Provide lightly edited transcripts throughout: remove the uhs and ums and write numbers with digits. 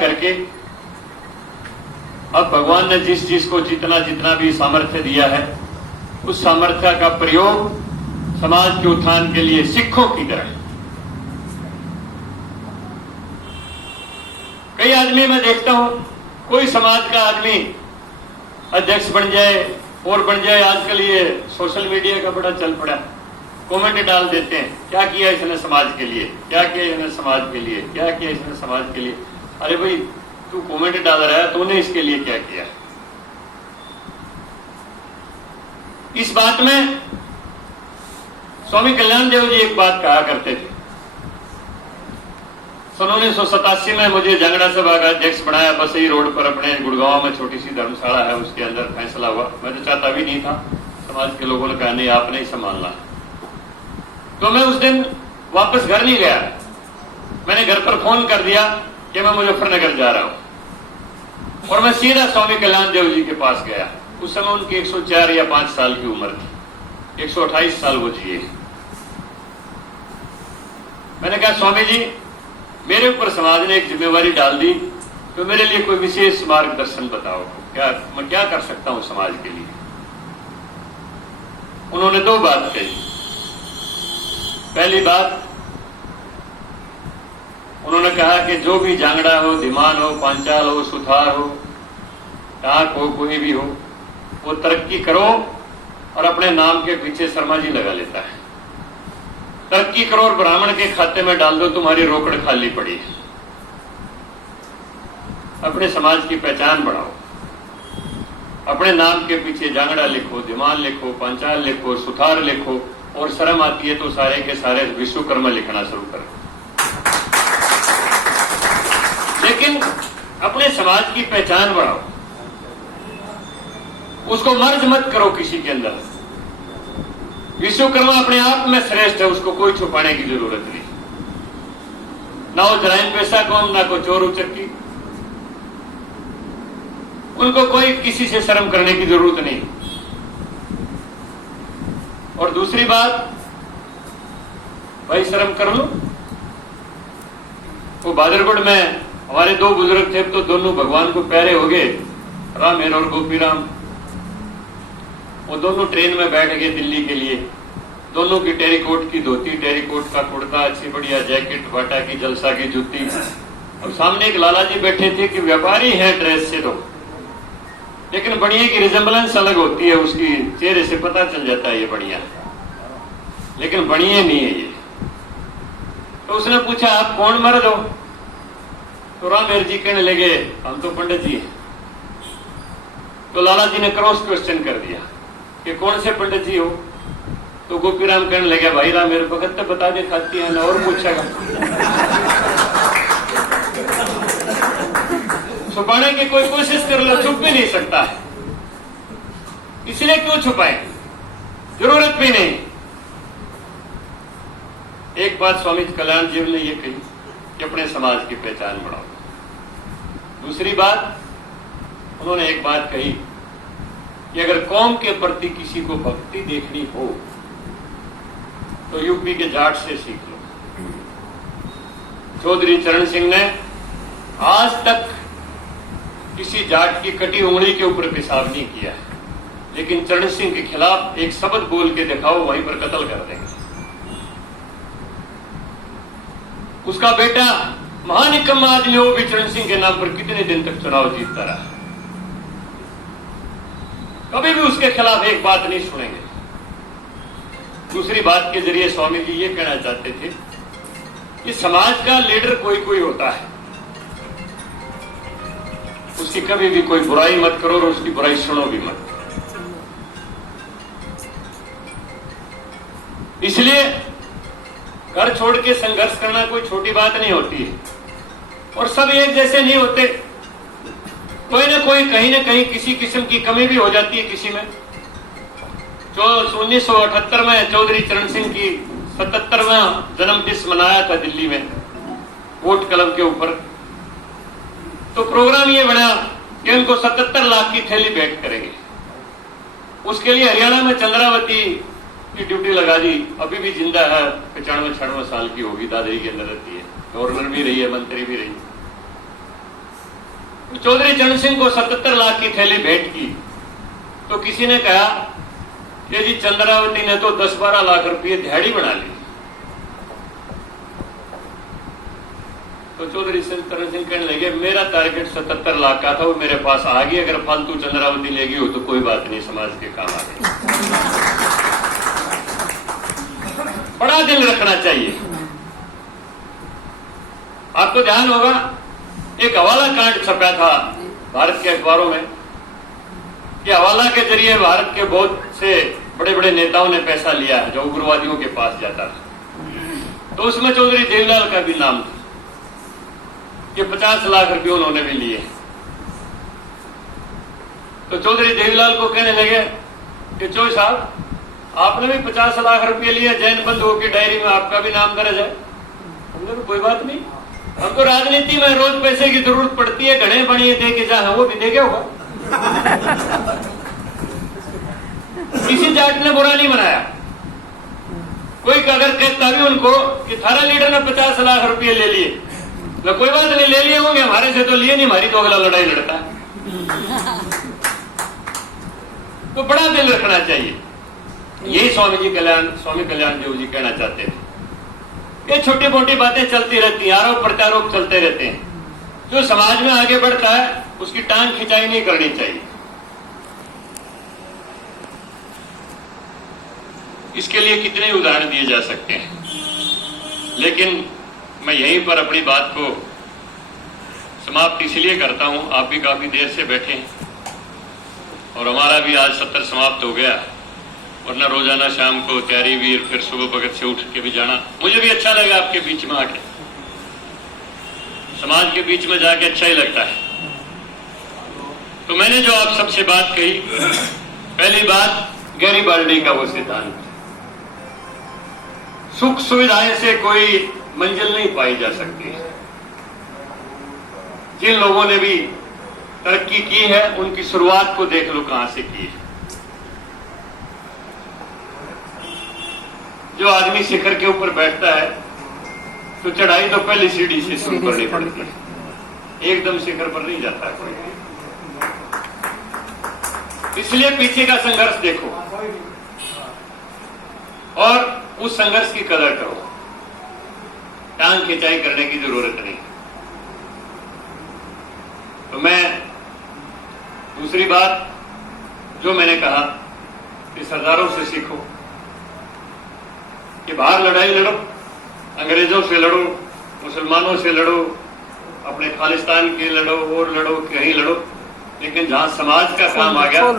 करके अब भगवान ने जिस चीज को जितना जितना भी सामर्थ्य दिया है उस सामर्थ्य का प्रयोग समाज के उत्थान के लिए सिखों की तरह। कई आदमी मैं देखता हूं, कोई समाज का आदमी अध्यक्ष बन जाए और बन जाए, आजकल ये सोशल मीडिया का बड़ा चल पड़ा, कमेंट डाल देते हैं, क्या किया इसने समाज के लिए, क्या किया इसने समाज के लिए, क्या किया इसने समाज के लिए। अरे भाई, तू कमेंट डाल रहा है, तूने इसके लिए क्या किया? इस बात में स्वामी कल्याण देव जी एक बात कहा करते थे। सन 1987 में मुझे जांगड़ा सभा का अध्यक्ष बनाया, बसई रोड पर अपने गुड़गांव में छोटी सी धर्मशाला है, उसके अंदर फैसला हुआ। मैं तो चाहता भी नहीं था, समाज के लोगों ने कहा नहीं आपने ही संभालना। तो मैं उस दिन वापस घर नहीं गया, मैंने घर पर फोन कर दिया कि मैं मुजफ्फरनगर जा रहा हूं और मैं सीधा स्वामी कल्याण देव जी के पास गया। उस समय उनकी 104 या 5 साल की उम्र थी, 128 साल वो जिए। मैंने कहा स्वामी जी, मेरे ऊपर समाज ने एक जिम्मेवारी डाल दी, तो मेरे लिए कोई विशेष मार्गदर्शन बताओ, मैं क्या कर सकता हूं समाज के लिए। उन्होंने 2 बात कही। पहली बात, उन्होंने कहा कि जो भी जांगड़ा हो, धीमान हो, पांचाल हो, सुथार हो, टाक हो, कोई भी हो, वो तरक्की करो और अपने नाम के पीछे शर्मा जी लगा लेता है। तरक्की करो और ब्राह्मण के खाते में डाल दो, तुम्हारी रोकड़ खाली पड़ी है। अपने समाज की पहचान बढ़ाओ, अपने नाम के पीछे जांगड़ा लिखो, धीमान लिखो, पांचाल लिखो, सुथार लिखो, और शर्म आती है तो सारे के सारे विश्वकर्मा लिखना शुरू करो। लेकिन अपने समाज की पहचान बढ़ाओ, उसको मर्ज मत करो किसी के अंदर। विश्वकर्मा अपने आप में श्रेष्ठ है, उसको कोई छुपाने की जरूरत नहीं। ना वो जराइम पेशा कौम, ना कोई चोर उचक्की, उनको कोई किसी से शर्म करने की जरूरत नहीं। और दूसरी बात, भाई शर्म कर लो। वो बादरगढ़ में हमारे 2 बुजुर्ग थे, तो दोनों भगवान को प्यारे हो गए, रामेर और गोपीराम। वो दोनों ट्रेन में बैठ गए दिल्ली के लिए। दोनों की टेरिकोट की धोती, टेरिकोट का कुर्ता, अच्छी बढ़िया जैकेट, बाटा की जलसा की जूती। और सामने एक लाला जी बैठे थे कि व्यापारी हैं ड्रेस से, तो लेकिन बढ़िया की रिजेम्बलेंस अलग होती है, उसकी चेहरे से पता चल जाता है ये बढ़िया, लेकिन बढ़िया नहीं है ये। तो उसने पूछा आप कौन मर्द हो? तो रामेर जी कहने लगे हम तो पंडित जी हैं। तो लाला जी ने क्रॉस क्वेश्चन कर दिया कि कौन से पंडित जी हो? तो गोपीराम कहने लगे भाई रामेर भगत तो बता दे खाती है ना, और पूछेगा। छुपाने की कोई कोशिश कर लो, छुप भी नहीं सकता है, इसलिए क्यों छुपाए, जरूरत भी नहीं। एक बात स्वामी कल्याण जी ने ये कही कि अपने समाज की पहचान बढ़ाओ। दूसरी बात, उन्होंने एक बात कही कि अगर कौम के प्रति किसी को भक्ति देखनी हो तो यूपी के जाट से सीख लो। चौधरी चरण सिंह ने आज तक किसी जाट की कटी उंगली के ऊपर पेशाब नहीं किया है, लेकिन चरण सिंह के खिलाफ एक शब्द बोल के दिखाओ, वहीं पर कत्ल कर देंगे। उसका बेटा महानिकम्मा आदमी हो भी चरण सिंह के नाम पर कितने दिन तक चुनाव जीतता रहा, कभी भी उसके खिलाफ एक बात नहीं सुनेंगे। दूसरी बात के जरिए स्वामी जी ये कहना चाहते थे कि समाज का लीडर कोई कोई होता है, उसकी कभी भी कोई बुराई मत करो और उसकी बुराई सुनो भी मत। इसलिए घर छोड़ के संघर्ष करना कोई छोटी बात नहीं होती है, और सब एक जैसे नहीं होते, कोई ना कोई कहीं ना कहीं किसी किस्म की कमी भी हो जाती है किसी में। जो 1978 में चौधरी चरण सिंह की 77वां जन्मदिन मनाया था दिल्ली में वोट क्लब के ऊपर, तो प्रोग्राम ये बना कि उनको 77 लाख की थैली भेंट करेंगे। उसके लिए हरियाणा में चंद्रावती की ड्यूटी लगा दी, अभी भी जिंदा है, 95-96 साल की होगी, दादरी के अंदर रहती है, गवर्नर भी रही है, मंत्री भी रही। चौधरी चरण सिंह को 77 लाख की थैली भेंट की तो किसी ने कहा कि जी चंद्रावती ने तो 10-12 लाख रुपये दिहाड़ी बना ली। तो चौधरी चरण सिंह कहने लगे मेरा टारगेट 77 लाख का था, वो मेरे पास आ गई, अगर फालतू चंद्रावती लेगी हो तो कोई बात नहीं, समाज के काम आ गई। बड़ा दिल रखना चाहिए। आपको ध्यान होगा एक हवाला कांड छपा था भारत के अखबारों में कि हवाला के जरिए भारत के बहुत से बड़े बड़े नेताओं ने पैसा लिया है जो उग्रवादियों के पास जाता था। तो उसमें चौधरी देवीलाल का भी नाम था कि 50 लाख रुपये उन्होंने भी लिए। तो चौधरी देवीलाल को कहने लगे कि चौधरी साहब आपने भी 50 लाख रुपये लिए, जैन बंधुओं की डायरी में आपका भी नाम दर्ज है। हमने तो कोई बात नहीं, हमको राजनीति में रोज पैसे की जरूरत पड़ती है, घड़े बनिए दे के जा, वो भी दे गया होगा। किसी जाट ने बुरा नहीं बनाया। कोई अगर कहता भी उनको कि थारा लीडर ने 50 लाख रुपये ले लिए, तो कोई बात नहीं, ले लिए होंगे, हमारे से तो लिए नहीं, हमारी तो अगला लड़ाई लड़ता है। तो बड़ा दिल रखना चाहिए। यही स्वामी कल्याण देव जी कहना चाहते थे। ये छोटी मोटी बातें चलती रहती हैं, आरोप प्रत्यारोप चलते रहते हैं। जो समाज में आगे बढ़ता है उसकी टांग खिंचाई नहीं करनी चाहिए। इसके लिए कितने उदाहरण दिए जा सकते हैं, लेकिन मैं यहीं पर अपनी बात को समाप्त इसलिए करता हूं। आप भी काफी देर से बैठे हैं और हमारा भी आज सत्र समाप्त हो गया, वरना रोजाना शाम को तैयारी वीर फिर सुबह भगत से उठ के भी जाना। मुझे भी अच्छा लगा आपके बीच में आके, समाज के बीच में जाके अच्छा ही लगता है। तो मैंने जो आप सबसे बात कही, पहली बात गैरीबाल्डी का वो सिद्धांत, सुख सुविधाएं से कोई मंजिल नहीं पाई जा सकती। जिन लोगों ने भी तरक्की की है उनकी शुरुआत को देख लो कहां से की है। जो आदमी शिखर के ऊपर बैठता है तो चढ़ाई तो पहली सीढ़ी से शुरू करनी पड़ती है, एकदम शिखर पर नहीं जाता है कोई। इसलिए पीछे का संघर्ष देखो और उस संघर्ष की कदर करो, टांग खिंचाई करने की जरूरत नहीं। तो मैं दूसरी बात जो मैंने कहा कि सरदारों से सीखो कि बाहर लड़ाई लड़ो, अंग्रेजों से लड़ो, मुसलमानों से लड़ो, अपने खालिस्तान के लड़ो और लड़ो, कहीं लड़ो, लेकिन जहां समाज का काम आ गया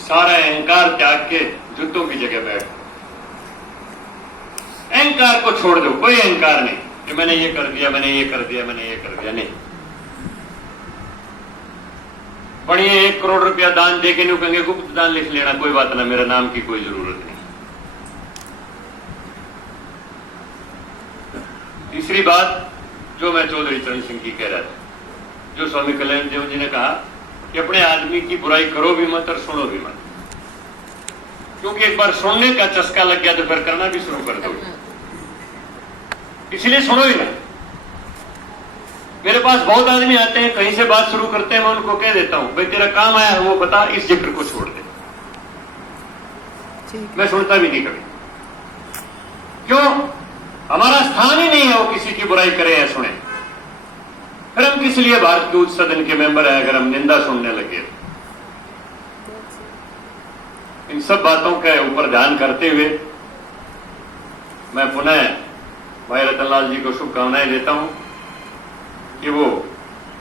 सारा अहंकार त्याग के जूतों की जगह बैठो। अहंकार को छोड़ दो, कोई अहंकार नहीं कि मैंने ये कर दिया, मैंने ये कर दिया, मैंने ये कर दिया, नहीं। बढ़िया 1 करोड़ रुपया दान दे के नहीं कहेंगे गुप्त दान लिख लेना, कोई बात ना, मेरा नाम की कोई जरूरत नहीं। तीसरी बात जो मैं चौधरी चरण सिंह की कह रहा था, जो स्वामी कल्याण देव जी ने कहा कि अपने आदमी की बुराई करो भी मत और सुनो भी मत, क्योंकि एक बार सुनने का चस्का लग गया तो फिर करना भी शुरू कर दो, इसलिए सुनो ही ना। मेरे पास बहुत आदमी आते हैं, कहीं से बात शुरू करते हैं, मैं उनको कह देता हूं भाई तेरा काम आया है वो बता, इस जिक्र को छोड़ दे। मैं सुनता भी नहीं कभी, क्यों? हमारा स्थान ही नहीं है वो किसी की बुराई करे या सुने। फिर हम किस लिए भारत के उच्च सदन के मेंबर हैं अगर हम निंदा सुनने लगे? इन सब बातों के ऊपर ध्यान करते हुए मैं पुनः भाई रतनलाल जी को शुभकामनाएं देता हूं कि वो